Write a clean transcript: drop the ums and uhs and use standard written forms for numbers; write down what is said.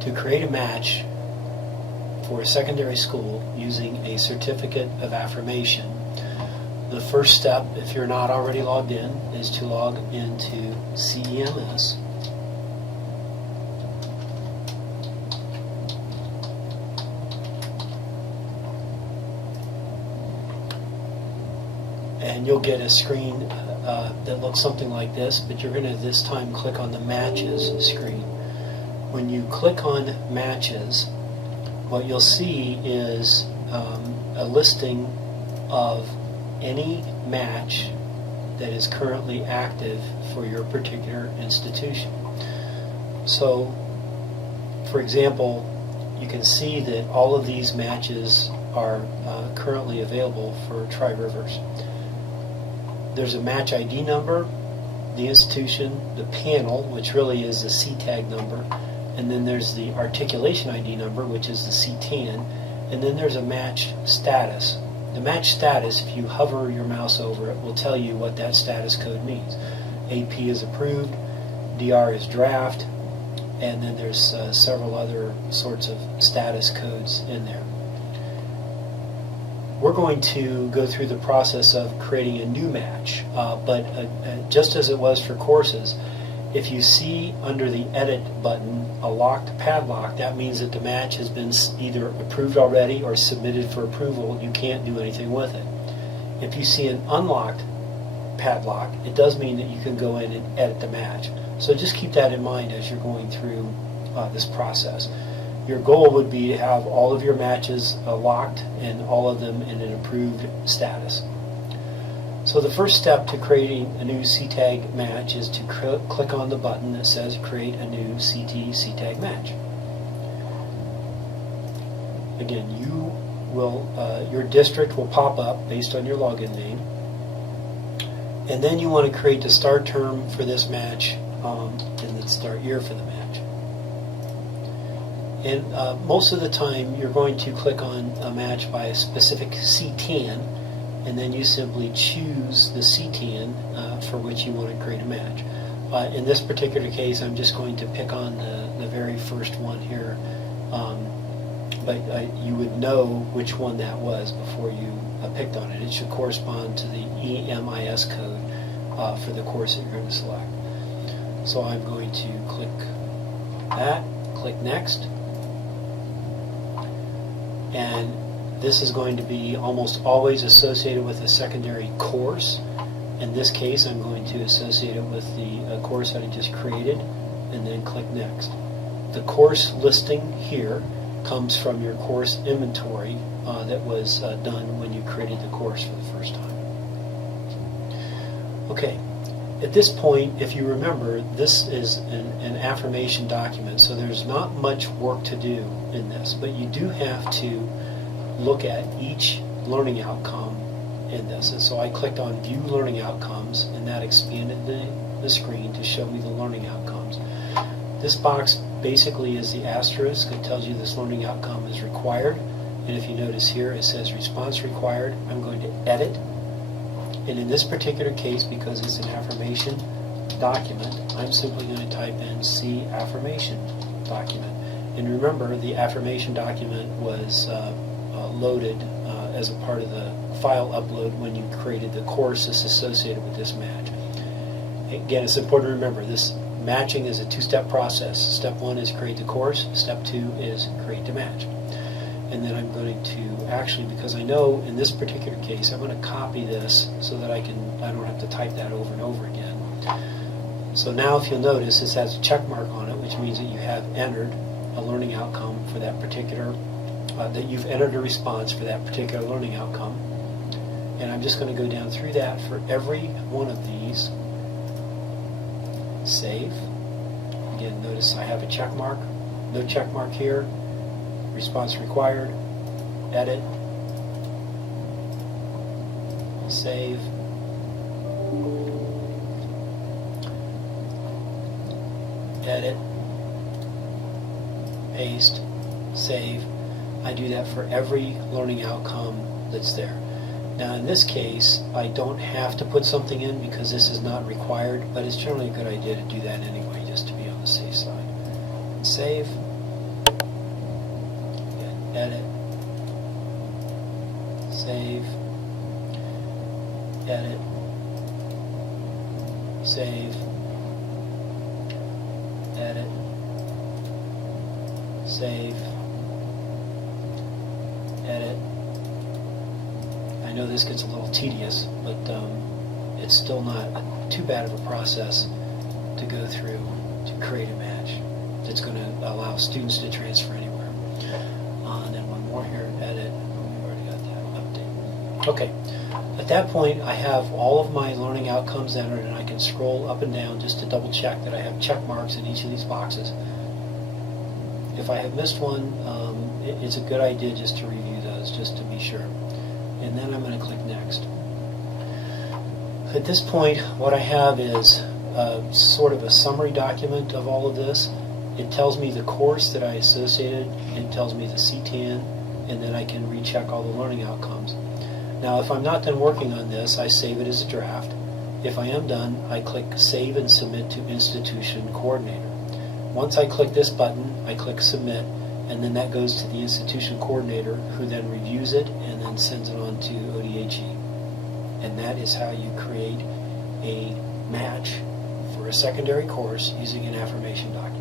to create a match for a secondary school using a certificate of affirmation. The first step, if you're not already logged in, is to log into CEMS. And you'll get a screen that looks something like this, but you're going to this time click on the Matches screen. When you click on Matches, what you'll see is a listing of any match that is currently active for your particular institution. So, for example, you can see that all of these matches are currently available for Tri-Rivers. There's a match ID number, the institution, the panel, which really is the CTAG number, and then there's the articulation ID number, which is the CTAN, and then there's a match status. The match status, if you hover your mouse over it, will tell you what that status code means. AP is approved, DR is draft, and then there's several other sorts of status codes in there. We're going to go through the process of creating a new match, but just as it was for courses, if you see under the Edit button a locked padlock, that means that the match has been either approved already or submitted for approval. You can't do anything with it. If you see an unlocked padlock, it does mean that you can go in and edit the match. So just keep that in mind as you're going through this process. Your goal would be to have all of your matches locked and all of them in an approved status. So the first step to creating a new CTAG match is to click on the button that says Create a New CTAG Match. Again, your district will pop up based on your login name, and then you want to create the start term for this match and the start year for the match. And most of the time you're going to click on a match by a specific CTAN, and then you simply choose the CTAN for which you want to create a match. In this particular case, I'm just going to pick on the very first one here, but you would know which one that was before you picked on it. It should correspond to the EMIS code for the course that you're going to select. So I'm going to click that, click Next, and this is going to be almost always associated with a secondary course. In this case, I'm going to associate it with the course that I just created, and then click Next. The course listing here comes from your course inventory that was done when you created the course for the first time. Okay, at this point, if you remember, this is an affirmation document, so there's not much work to do in this, but you do have to look at each learning outcome in this. And so I clicked on View Learning Outcomes, and that expanded the screen to show me the learning outcomes. This box basically is the asterisk. It tells you this learning outcome is required, and if you notice here it says response required. I'm going to edit, and in this particular case, because it's an affirmation document, I'm simply going to type in C affirmation document. And remember, the affirmation document was loaded as a part of the file upload when you created the course that's associated with this match. Again, it's important to remember this matching is a two-step process. Step one is create the course. Step two is create the match. And then I'm going to actually, because I know in this particular case, I'm going to copy this so that I don't have to type that over and over again. So now if you'll notice, this has a check mark on it, which means that you have entered a learning outcome for that particular, that you've entered a response for that particular learning outcome. And I'm just going to go down through that for every one of these. Save. Again, notice I have a check mark. No check mark here. Response required. Edit. Save. Edit. Paste. Save. I do that for every learning outcome that's there. Now in this case, I don't have to put something in because this is not required, but it's generally a good idea to do that anyway, just to be on the safe side. Save. edit, save, edit, save, edit. I know this gets a little tedious, but it's still not too bad of a process to go through to create a match that's going to allow students to transfer anywhere. And then one more here, edit. We've already got that, update. Okay. At that point, I have all of my learning outcomes entered, and I can scroll up and down just to double check that I have check marks in each of these boxes. If I have missed one, it's a good idea just to review those, just to be sure. And then I'm going to click Next. At this point, what I have is sort of a summary document of all of this. It tells me the course that I associated, it tells me the CTAN, and then I can recheck all the learning outcomes. Now, if I'm not done working on this, I save it as a draft. If I am done, I click Save and Submit to Institution Coordinator. Once I click this button, I click Submit, and then that goes to the Institution Coordinator, who then reviews it and then sends it on to ODHE. And that is how you create a match for a secondary course using an affirmation document.